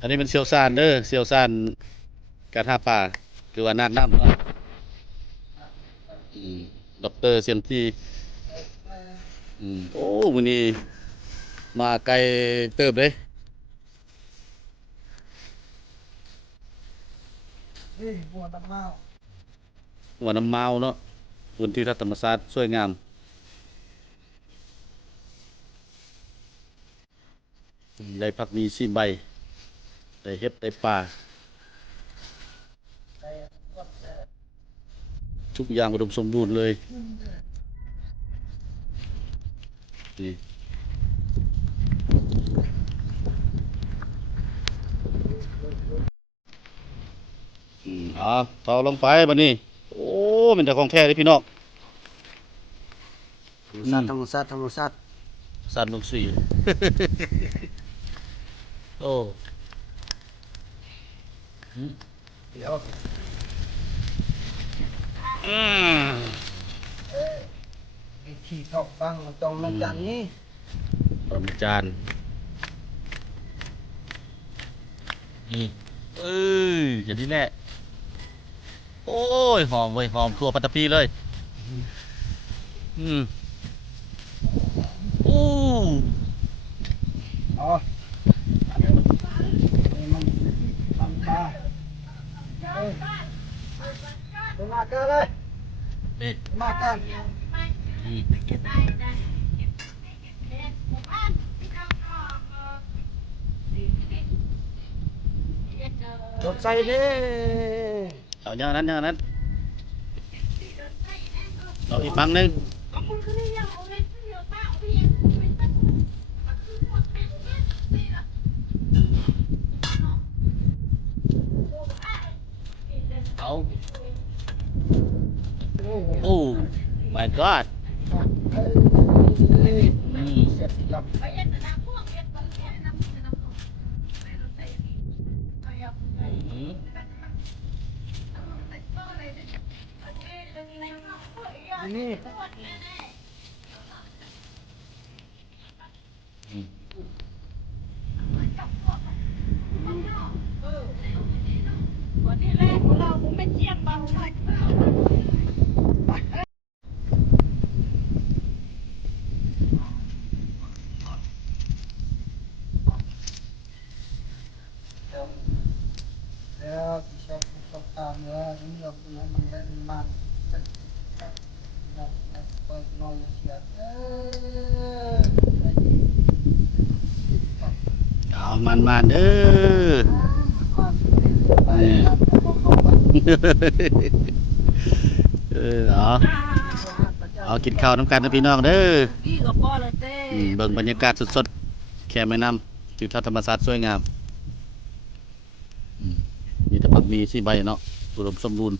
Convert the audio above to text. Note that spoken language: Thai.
อันนี้มันเซียวซานเด้อเซียวซานการหาปลาคือว่าน้ำเนาะอืมด็อกเตอร์เซียมทีโอ้มื้อนี้มาไกลเติบเด้นี่บัวตะเมาหัวน้ำเมาเนาะพื้นที่ธรรมชาติสวยงามได้ผักมี4ใบได้เห็ดได้ปลาไก่กดทุกอย่างอุดมสมบูรณ์เลยนี่ต่อลงไปบัดนี้โอ้เป็นแต่ของแท้เลยพี่น้องธรรมชาติธรรมชาติสันลงสี โอ้เดี๋ยวอืมวิธีเข้าฟังมันต้องมาจากนี้ปรมาจารย์เอ้ยอย่างนี้แหละโอ้ยหอมเว้ยหอมทั่วปัตตภีเลยอืมอู้อ๋ออันนี้มันมาเออมากันเลยเด็ดมากันอืมรถใส่เด้เอาอย่างนั้นอย่างนั้นเอาอีกฝั่งหนึงเอาโอ้ my god อืมเสร็จแล้วอืมนี่อืมแล้วชอบชอบตามเนื้อนี่เราเป็นมันได้มันเปิดนอนเสียเอามันเด้อ ไปเอากินข้าวน้ำกันนะพี่น้องเด้อพี่กับพ่อเลยเต้เบิ่งบรรยากาศสดๆแค่แม่น้ำทิวทัศน์ธรรมชาติสวยงามมีแต่ผักมี4ใบเนาะอุดมสมบูรณ์